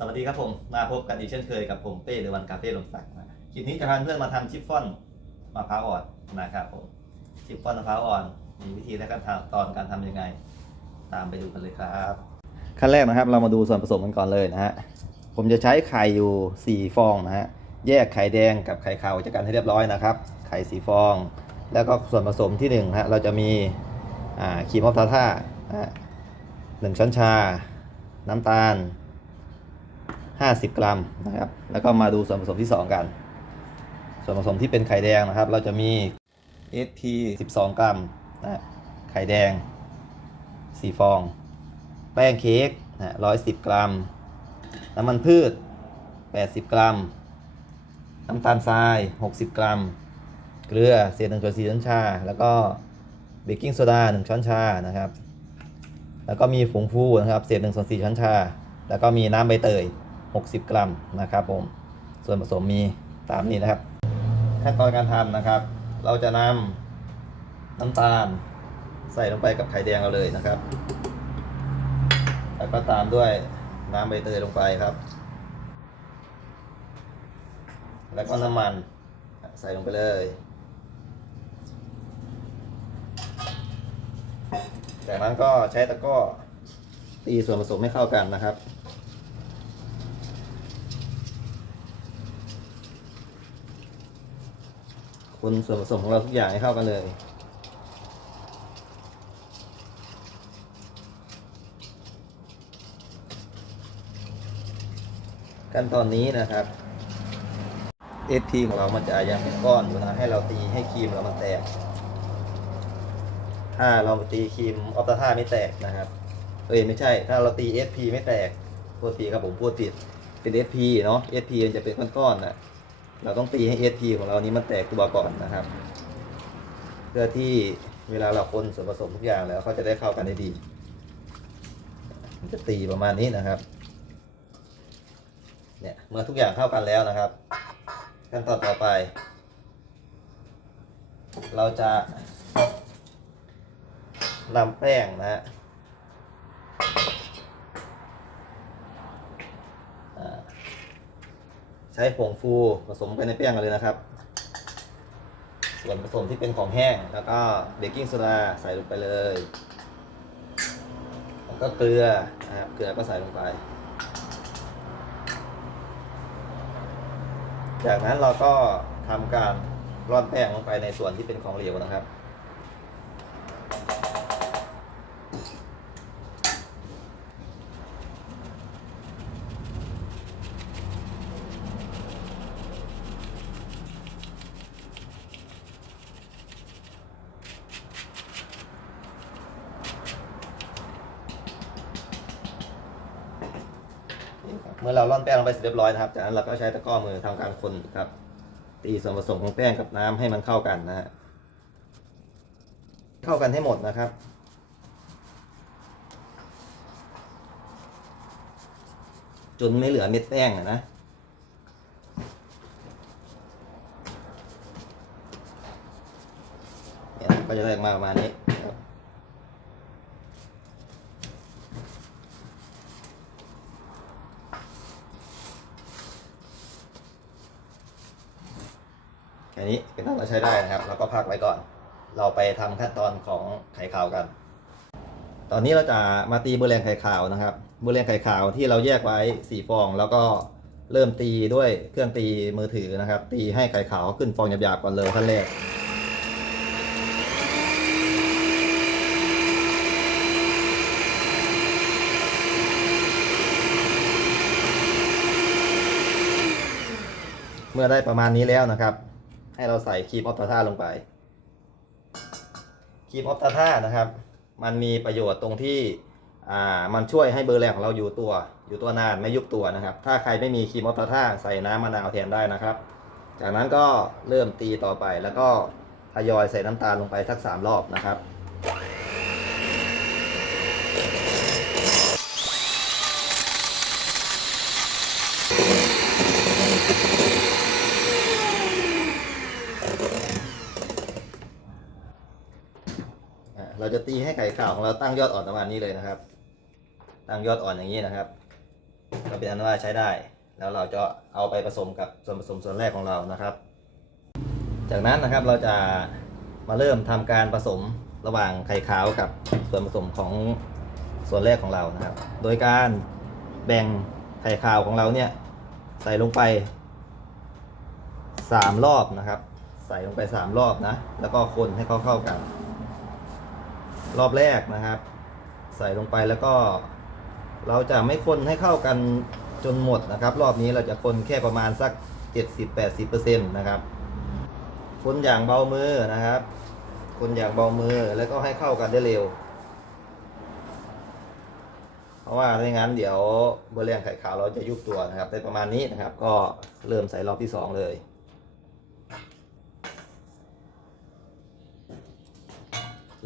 สวัสดีครับผมมาพบกันอีกเช่นเคยกับผมเป้เดวันคาเฟ่ลมสักนะคลิปนี้จะพาเพื่อนมาทำชิฟฟ่อนมะพร้าวอ่อนนะครับผมชิฟฟ่อนมะพร้าวอ่อนมีวิธีและขั้นตอนการทำยังไง ตามไปดูกันเลยครับขั้นแรกนะครับ เรามาดูส่วนผสมกันก่อนเลยนะฮะผมจะใช้ไข่อยู่ 4 ฟองนะฮะแยกไข่แดงกับไข่ขาวจากกันให้เรียบร้อยนะครับ ไข่สีฟอง แล้วก็ส่วนผสมที่1นะฮะเราจะมีครีมออฟทาท่าหนึ่งช้อนชา น้ำตาล 50 กรัมนะครับ แล้วก็มาดูส่วนผสมที่ 2 กัน ส่วนผสมที่เป็นไข่แดงนะครับ เราจะมี SP 12 กรัมนะไข่แดง 4 ฟอง แป้งเค้กนะ110 กรัม น้ำมันพืช 80 กรัม น้ำตาลทราย 60 กรัม เกลือเศษ1ส่วน4ช้อนชา แล้วก็เบกกิ้งโซดา1ช้อนชานะครับ แล้วก็มีผงฟูนะครับเศษ1ส่วน4ช้อนชา แล้วก็มีน้ำใบเตย 60 กรัมนะครับผมส่วนผสมมีตามนี้นะครับ ขั้นตอนการทำนะครับ เราจะนำน้ำตาลใส่ลงไปกับไข่แดงเราเลยนะครับ แล้วก็ตามด้วยน้ำใบเตยลงไปครับ แล้วก็น้ำมันใส่ลงไปเลยจากนั้นก็ใช้ตะกร้อตีส่วนผสมให้เข้ากันนะครับ คนส่วนผสมของเราทุกอย่างให้เข้ากันเลยขั้นตอนนี้นะครับ FT ของเรามันจะยังเป็นก้อนอยู่นะให้เราตีให้ครีมเรามันแตก ถ้าเราตีครีมออฟตาท่าไม่แตกนะครับ เอ้ยไม่ใช่ ถ้าเราตี SP ไม่แตกพูดผิดครับผมพูดผิด เป็น SP เนาะ SP มันจะเป็นก้อนๆนะ เราต้องตีให้ SP ของเรานี้มันแตกตัวก่อนนะครับ เพื่อที่เวลาเราคนส่วนผสมทุกอย่างแล้วเขาจะได้เข้ากันได้ดีมันจะตีประมาณนี้นะครับ เนี่ยเมื่อทุกอย่างเข้ากันแล้วนะครับ ขั้นตอนต่อไป เราจะนำแป้งนะฮะอ่าใช้ผงฟูผสมไปในแป้งกันเลยนะครับ ส่วนผสมที่เป็นของแห้งแล้วก็เบกกิ้งโซดาใส่ลงไปเลยแล้วก็เกลือนะครับเกลือก็ใส่ลงไป จากนั้นเราก็ทำการร่อนแป้งลงไปในส่วนที่เป็นของเหลวนะครับ เมื่อเราร่อนแป้งลงไปเสร็จเรียบร้อยนะครับ จากนั้นเราก็ใช้ตะกร้อมือทำการคนครับ ตีส่วนผสมของแป้งกับน้ำให้มันเข้ากันนะฮะ เข้ากันให้หมดนะครับจนไม่เหลือเม็ดแป้งนะเนี่ยก็จะได้ออกมาประมาณนี้ ครับแค่นี้เป็นต้นเราใช้ได้นะครับเราก็พักไว้ก่อน เราไปทำขั้นตอนของไข่ขาวกัน ตอนนี้เราจะมาตีเบอร์แรงไข่ขาวนะครับ เบอร์แรงไข่ขาวที่เราแยกไว้สี่ฟอง แล้วก็เริ่มตีด้วยเครื่องตีมือถือนะครับ ตีให้ไข่ขาวขึ้นฟองหยาบๆก่อนเลยขั้นแรกเมื่อได้ประมาณนี้แล้วนะครับ ให้เราใส่ครีมออฟตาท่าลงไปครีมออฟตาท่านะครับ มันมีประโยชน์ตรงที่อ่ามันช่วยให้เบอร์แรงของเราอยู่ตัวอยู่ตัวนานไม่ยุบตัวนะครับ ถ้าใครไม่มีครีมออฟตาท่าใส่น้ำมะนาวแทนได้นะครับ จากนั้นก็เริ่มตีต่อไปแล้วก็ทยอยใส่น้ำตาลลงไปสักสามรอบนะครับ เราจะตีให้ไข่ขาวของเราตั้งยอดอ่อนประมาณนี้เลยนะครับ ตั้งยอดอ่อนอย่างนี้นะครับ ก็เป็นอันว่าใช้ได้ แล้วเราจะเอาไปผสมกับส่วนผสมส่วนแรกของเรานะครับ จากนั้นนะครับเราจะมาเริ่มทำการผสมระหว่างไข่ขาวกับส่วนผสมของส่วนแรกของเรานะครับ โดยการแบ่งไข่ขาวของเราเนี่ยใส่ลงไป 3 รอบนะครับ ใส่ลงไป 3 รอบนะ แล้วก็คนให้เขาเข้ากัน รอบแรกนะครับ ใส่ลงไปแล้วก็ เราจะไม่คนให้เข้ากันจนหมดนะครับ รอบนี้เราจะคนแค่ประมาณสัก 70-80%นะครับคนอย่างเบามือนะครับ คนอย่างเบามือแล้วก็ให้เข้ากันได้เร็ว เพราะว่าไม่งั้นเดี๋ยวเบอร์แรงไข่ขาวเราจะยุบตัวนะครับได้ประมาณนี้นะครับ ก็เริ่มใส่รอบที่สองเลย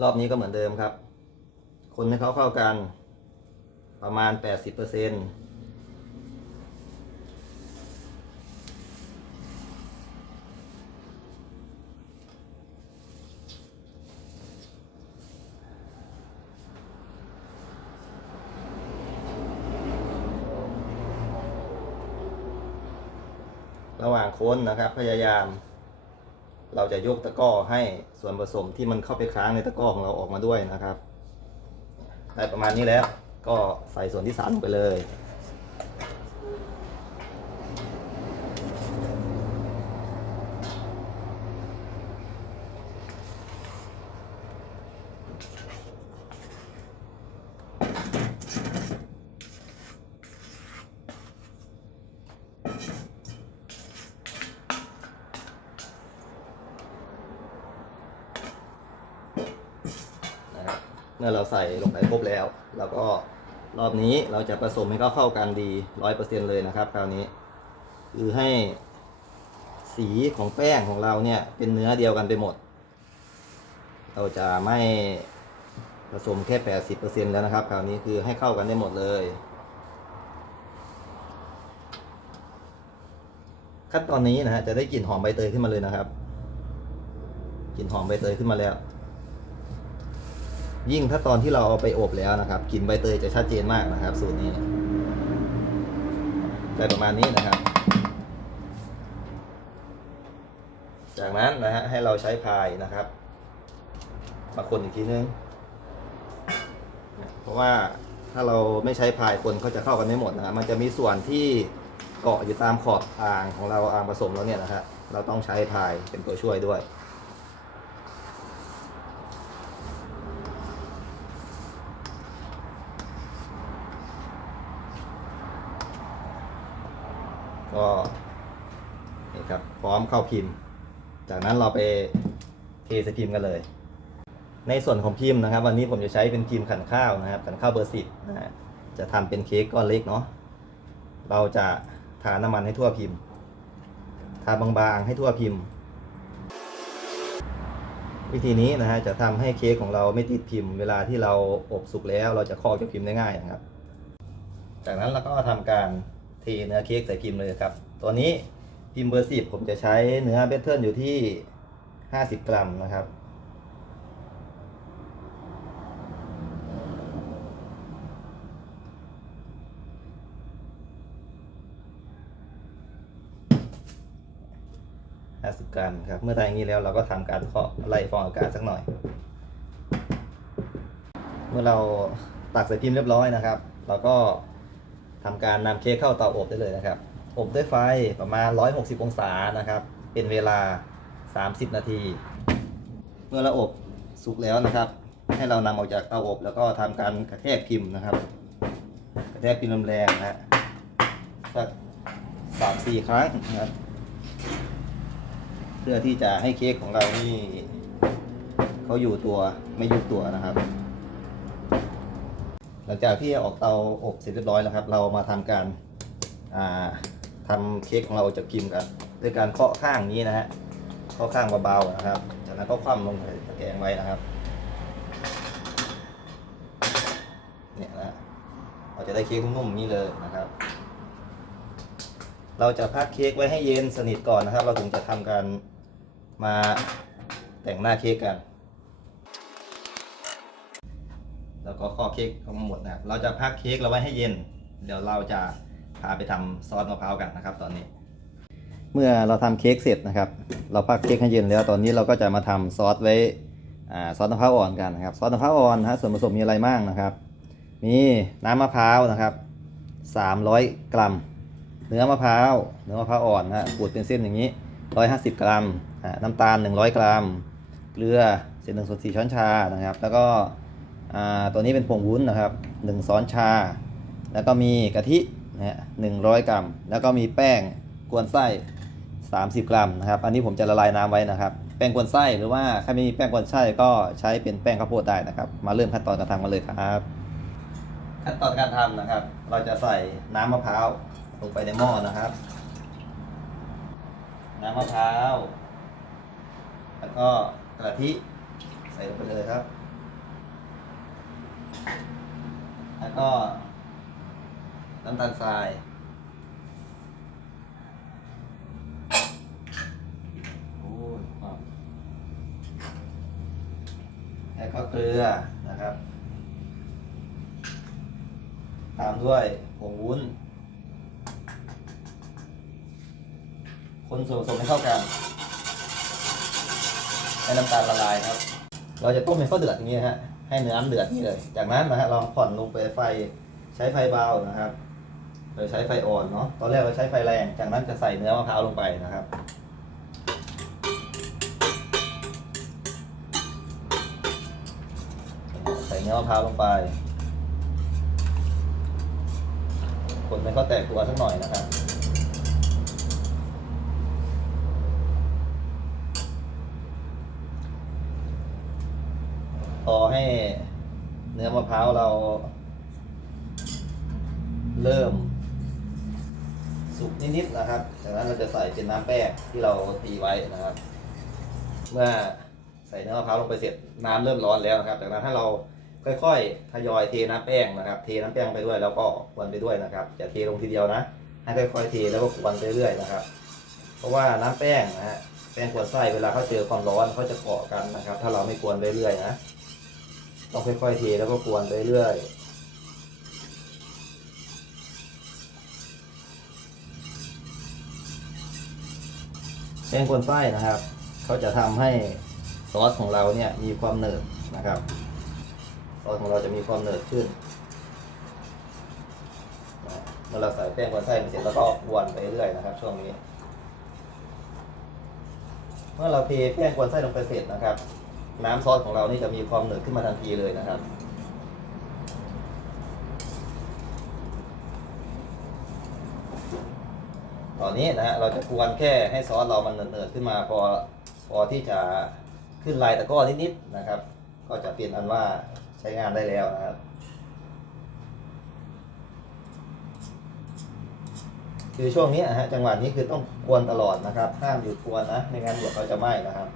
รอบนี้ก็เหมือนเดิมครับ คนให้เขาเข้ากัน ประมาณ 80%เปอร์เซ็นต์ระหว่างคนนะครับ พยายาม เราจะยกตะกร้อให้ส่วนผสมที่มันเข้าไปค้างในตะกร้อของเราออกมาด้วยนะครับ ได้ประมาณนี้แล้วก็ใส่ส่วนที่สามลงไปเลย มื่อเราใส่ลงไปครบแล้ว แล้วก็รอบนี้เราจะผสมให้เขาเข้ากันดีร้อยเปอร์เซ็นเลยนะครับ คราวนี้ คือให้สีของแป้งของเราเนี่ยเป็นเนื้อเดียวกันไปหมด เราจะไม่ผสมแค่แปดสิบเปอร์เซ็นแล้วนะครับ คราวนี้คือให้เข้ากันได้หมดเลย ขั้นตอนนี้นะฮะจะได้กลิ่นหอมใบเตยขึ้นมาเลยนะครับกลิ่นหอมใบเตยขึ้นมาแล้ว ยิ่งถ้าตอนที่เราเอาไปอบแล้วนะครับกลิ่นใบเตยจะชัดเจนมากนะครับ สูตรนี้ได้ประมาณนี้นะครับ จากนั้นนะฮะให้เราใช้พายนะครับ มาคนอีกทีนึง เพราะว่าถ้าเราไม่ใช้พายคนเขาจะเข้ากันไม่หมดนะฮะมันจะมีส่วนที่เกาะอยู่ตามขอบอ่างของเราอ่างผสมแล้วเนี่ยนะฮะเราต้องใช้พายเป็นตัวช่วยด้วย ก็นี่ครับพร้อม เข้าพิมพ์ จากนั้นเราไปเทใส่พิมพ์กันเลย ในส่วนของพิมพ์นะครับ วันนี้ผมจะใช้เป็นพิมพ์ขันข้าวนะครับขันข้าวเบอร์สิบนะฮะจะทำเป็นเค้กก้อนเล็กเนาะเราจะทาน้ำมันให้ทั่วพิมพ์ทาบางๆให้ทั่วพิมพ์ วิธีนี้นะฮะจะทำให้เค้กของเราไม่ติดพิมพ์ เวลาที่เราอบสุกแล้ว เราจะครอบจากพิมพ์ได้ง่ายนะครับ จากนั้นเราก็ทำการเทเนื้อเค้กใส่พิมพ์เลยครับ ตัวนี้ พิมพ์เบอร์สิบผมจะใช้เนื้อเบเทิลอยู่ที่50กรัมนะครับ 50 กรัมครับ เมื่อได้อย่างนี้แล้วเราก็ทำการเคาะไล่ฟองอากาศสักหน่อย เมื่อเราตักใส่พิมพ์เรียบร้อยนะครับ เราก็ทำการนำเค้กเข้าเตาอบได้เลยนะครับ อบด้วยไฟประมาณ 160 องศานะครับ เป็นเวลา 30 นาที เมื่อเราอบสุกแล้วนะครับ ให้เรานำออกจากเตาอบแล้วก็ทำการกระแทกพิมพ์นะครับ กระแทกพิมพ์แรงๆนะฮะสักสามสี่ครั้งนะครับ เพื่อที่จะให้เค้กของเรานี่เขาอยู่ตัวไม่ยุบตัวนะครับ หลังจากที่ออกเตาอบเสร็จเรียบร้อยแล้วครับ เรามาทำการอ่า ทำเค้กของเราจากพิมพ์กันด้วยการเคาะข้างนี้นะฮะเคาะข้างเบาๆนะครับ จากนั้นก็คว่ำลงในตะแกรงไว้นะครับเนี่ยนะเราจะได้เค้กนุ่มๆนี้เลยนะครับ เราจะพักเค้กไว้ให้เย็นสนิทก่อนนะครับ เราถึงจะทำการมาแต่งหน้าเค้กกัน แล้วก็ข้อเค้กก็มาหมดนะครับเราจะพักเค้กเราไว้ให้เย็น เดี๋ยวเราจะ พาไปทำซอสมะพร้าวกันนะครับ ตอนนี้ เมื่อเราทำเค้กเสร็จนะครับ เราพักเค้กให้เย็นแล้วตอนนี้เราก็จะมาทำซอสไว้ซอสมะพร้าวอ่อนกันนะครับ ซอสมะพร้าวอ่อนนะส่วนผสมมีอะไรบ้างนะครับ มีน้ำมะพร้าวนะครับ 300 กรัม เนื้อมะพร้าวเนื้อมะพร้าวอ่อนนะขูดเป็นเส้นอย่างนี้ 150 กรัมน้ำตาล 100 กรัม เกลือเศษหนึ่งส่วนสี่ช้อนชานะครับ แล้วก็ตัวนี้เป็นผงวุ้นนะครับ 1 ช้อนชา แล้วก็มีกะทิ นะฮะ100กรัม แล้วก็มีแป้งกวนไส้ 30 กรัมนะครับ อันนี้ผมจะละลายน้ำไว้นะครับ แป้งกวนไส้หรือว่าใครไม่มีแป้งกวนไส้ก็ใช้เป็นแป้งข้าวโพดได้นะครับ มาเริ่มขั้นตอนการทำกันเลยครับ ขั้นตอนการทำนะครับ เราจะใส่น้ำมะพร้าวลงไปในหม้อนะครับ น้ำมะพร้าว แล้วก็กะทิใส่ลงไปเลยครับ แล้วก็ น้ำตาลทราย โอ้ยครับแล้วก็เกลือนะครับ ตามด้วยผงวุ้น คนส่วนผสมให้เข้ากันให้น้ำตาลละลายครับ เราจะต้มให้เขาเดือดอย่างนี้ฮะให้เนื้อน้ำเดือดนี่เลย จากนั้นนะฮะเราผ่อนลงไปไฟใช้ไฟเบานะครับ โดยใช้ไฟอ่อนเนาะ ตอนแรกเราใช้ไฟแรง จากนั้นจะใส่เนื้อมะพร้าวลงไปนะครับ ใส่เนื้อมะพร้าวลงไป คนให้เขาแตกตัวสักหน่อยนะครับพอให้เนื้อมะพร้าวเราเริ่ม สุกนิดๆนะครับ จากนั้นเราจะใส่เป็นน้ำแป้งที่เราตีไว้นะครับ เมื่อใส่เนื้อมะพร้าวลงไปเสร็จน้ำเริ่มร้อนแล้วนะครับ จากนั้นถ้าเราค่อยๆ ทยอยเทน้ำแป้งนะครับ เทน้ำแป้งไปด้วยแล้วก็กวนไปด้วยนะครับอย่าเทลงทีเดียวนะ ให้ค่อยๆเทแล้วก็กวนไปเรื่อยนะครับ เพราะว่าน้ำแป้งนะฮะแป้งกวนไส้เวลาเขาเจอความร้อนเขาจะเกาะกันนะครับ ถ้าเราไม่กวนไปเรื่อยนะต้องค่อยๆเทแล้วก็กวนไปเรื่อย แป้งกวนไส้นะครับ เขาจะทำให้ซอสของเราเนี่ยมีความเหนืดนะครับ ซอสของเราจะมีความเหนืดขึ้นเมื่อเราใส่แป้งกวนไส้เสร็จแล้วก็วนไปเรื่อยนะครับ ช่วงนี้ เมื่อเราเทแป้งกวนไส้ลงไปเสร็จนะครับ น้ำซอสของเรานี่จะมีความเหนืดขึ้นมาทันทีเลยนะครับ ตอนนี้นะฮะเราจะกวนแค่ให้ซอสเรามันเนืดขึ้นมาพอพอที่จะขึ้นลายตะก้อนิดๆนะครับ ก็จะเป็นอันว่าใช้งานได้แล้วนะครับคือช่วงนี้นะฮะจังหวะนี้คือต้องกวนตลอดนะครับ ห้ามหยุดกวนนะไม่งั้นเดี๋ยวเขาจะไหม้นะครับ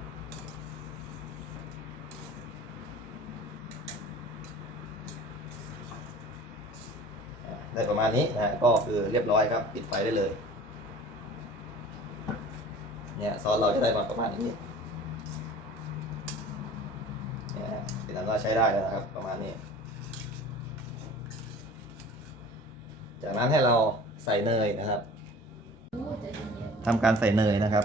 ได้ประมาณนี้นะฮะก็คือเรียบร้อยครับ ปิดไฟได้เลย เนี่ยซอสเราจะได้มาประมาณนี้เนี่ยฮะเป็นอันว่าใช้ได้แล้วนะครับ ประมาณนี้ จากนั้นให้เราใส่เนยนะครับทำการใส่เนยนะครับ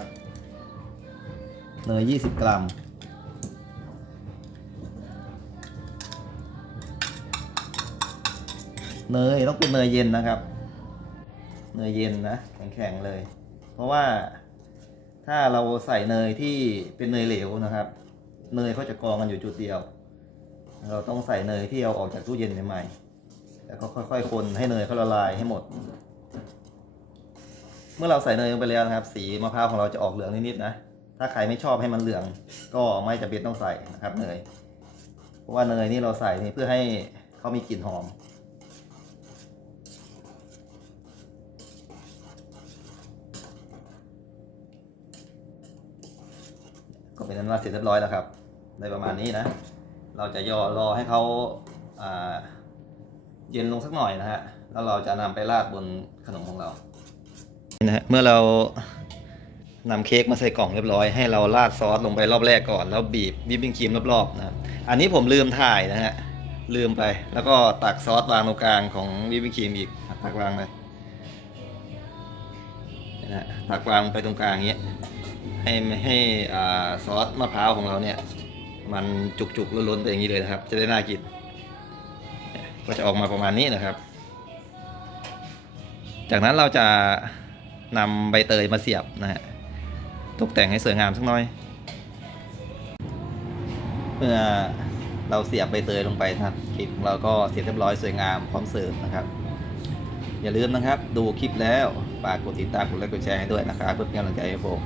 เนย 20 กรัมเนยต้องเป็นเนยเย็นนะครับ เนยเย็นนะแข็งๆเลย เพราะว่า ถ้าเราใส่เนยที่เป็นเนยเหลวนะครับ เนยเขาจะกองกันอยู่จุดเดียว เราต้องใส่เนยที่เอาออกจากตู้เย็นใหม่ๆแล้วก็ค่อยๆคนให้เนยเขาละลายให้หมด เมื่อเราใส่เนยลงไปแล้วนะครับ สีมะพร้าวของเราจะออกเหลืองนิดๆนะ ถ้าใครไม่ชอบให้มันเหลือง ก็ไม่จำเป็นต้องใส่นะครับเนย เพราะว่าเนยนี่เราใส่นี่เพื่อให้เขามีกลิ่นหอม ก็เป็นนั้นว่าเสร็จเรียบร้อยแล้วครับในประมาณนี้นะ เราจะย่อรอให้เขาเย็นลงสักหน่อยนะฮะ แล้วเราจะนำไปราดบนขนมของเรานะฮะเมื่อเรานำเค้กมาใส่กล่องเรียบร้อยให้เราราดซอสลงไปรอบแรกก่อน แล้วบีบวิปปิ้งครีมรอบๆนะอันนี้ผมลืมถ่ายนะฮะลืมไป แล้วก็ตักซอสวางตรงกลางของวิปปิ้งครีมอีกตักวางเลยนะฮะผักวางลงไปตรงกลางอย่างเงี้ย ให้ไม่ให้อซอสมะพร้าวของเราเนี่ย มันจุกๆล้นๆไปอย่างนี้เลยนะครับ จะได้น่ากิน ก็จะออกมาประมาณนี้นะครับ จากนั้นเราจะนำใบเตยมาเสียบนะฮะตกแต่งให้สวยงามสักหน่อย เมื่อเราเสียบใบเตยลงไปนะครับคลิปเราก็เสร็จเรียบร้อยสวยงามพร้อมเสิร์ฟนะครับ อย่าลืมนะครับ ดูคลิปแล้วฝากกดติดตามกดไลค์กดแชร์ให้ด้วยนะครับเพื่อเป็นกำลังใจให้ผม